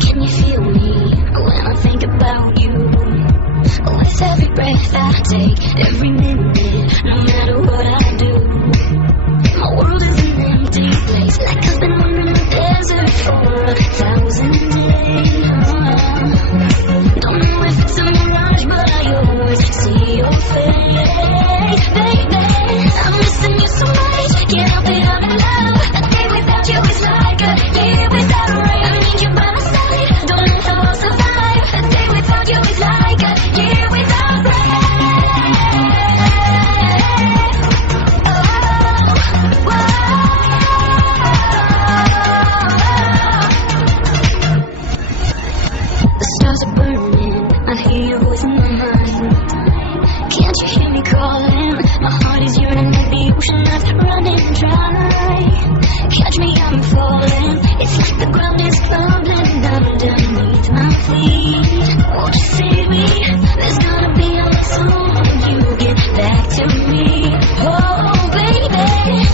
Can you feel me when I think about you? With every breath I take, every minute, no matter what I do, my world is an empty place, like I've been wandering the desert for 1,000 days. Don't know if it's a mirage, but I always see your face, baby. I'm missing you so much, can't help it, I'm in love. A day without you is like a year without rain. I need you by my side, don't know how I'll survive. A day without you is like a year without rain. The stars are burning, I hear your voice in my mind. Can't you hear me calling? My heart is yearning like the ocean that's running dry. Catch me, I'm falling. It's like the ground is crumbling underneath my feet. Won't you save me? There's gonna be a lot soon when you get back to me. Oh, baby,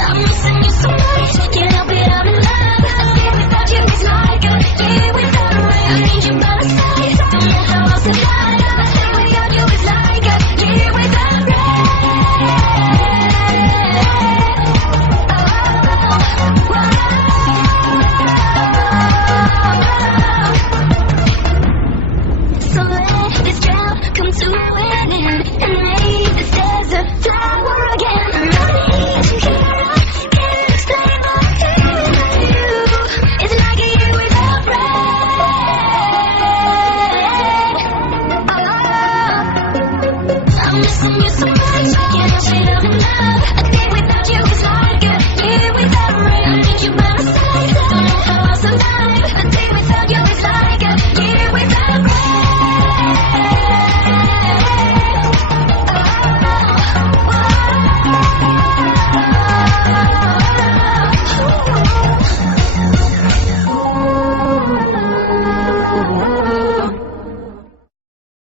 I'm missing you so much. Can't help it, I'm in love. A day without you is like a year without rain. I need you by my side, don't know how I'll survive. A day without you is like a year without rain. So let this drought come to an end and make this desert flower again. I need some care, I can't explain my feeling of you. It's like a year without rain. I'm missing you so much, I can't help it, I'm in love.